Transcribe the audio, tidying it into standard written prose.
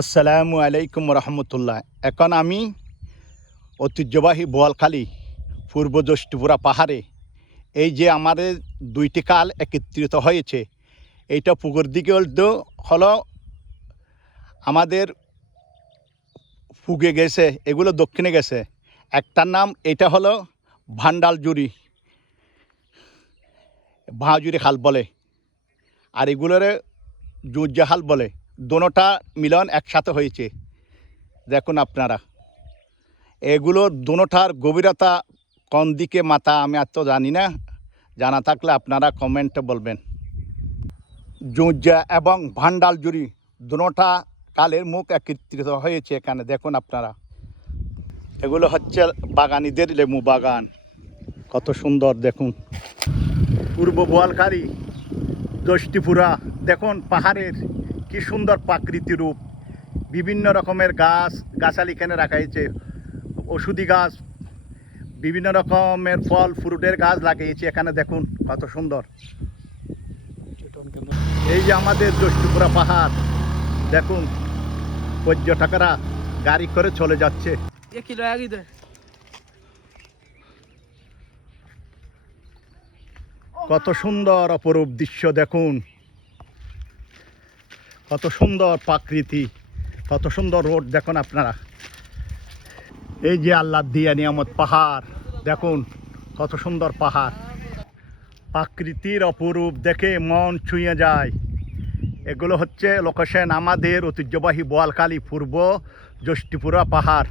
আসসালামু আলাইকুম রহমতুল্লাহ। এখন আমি ঐতিহ্যবাহী বোয়ালখালী পূর্ব জ্যৈষ্ঠপুরা পাহাড়ে এই যে আমাদের দুইটি কাল একত্রিত হয়েছে, এইটা পুকুর দিকে হলো আমাদের ফুগে গেছে, এগুলো দক্ষিণে গেছে। একটার নাম এটা হলো ভান্ডালজুড়ি, ভাঁজুরি খাল বলে, আর এগুলোরে জুজ্জা খাল বলে। দোনোটা মিলন একসাথে হয়েছে। দেখুন আপনারা, এগুলো দোনোটার গভীরতা কোন দিকে মাথা আমি এত জানি না, জানা থাকলে আপনারা কমেন্টে বলবেন। জুজ্জা এবং ভান্ডালজুড়ি দোনোটা কালের মুখ একত্রিত হয়েছে এখানে। দেখুন আপনারা, এগুলো হচ্ছে বাগানিদের লেবু বাগান, কত সুন্দর দেখুন। পূর্ব বোয়ালখালী জ্যৈষ্ঠপুরা, দেখুন পাহাড়ের কি সুন্দর প্রাকৃতিক রূপ। বিভিন্ন রকমের গাছালি এখানে রাখা হয়েছে, ওষুধি গাছ, বিভিন্ন রকমের ফল ফ্রুটের গাছ লাগিয়েছে এখানে। দেখুন কত সুন্দর। এই যে আমাদের জ্যৈষ্ঠপুরা পাহাড়, দেখুন পর্যটকেরা গাড়ি করে চলে যাচ্ছে। কত সুন্দর অপরূপ দৃশ্য দেখুন, কত সুন্দর প্রাকৃতি, কত সুন্দর রোড দেখুন আপনারা। এই যে আল্লাহ দিয়া নিয়ামত পাহাড়, দেখুন কত সুন্দর পাহাড়। প্রাকৃতির অপরূপ দেখে মন ছুঁয়ে যায়। এগুলো হচ্ছে লোকেশন আমাদের ঐতিহ্যবাহী বোয়ালখালী পূর্ব জ্যৈষ্ঠপুরা পাহাড়।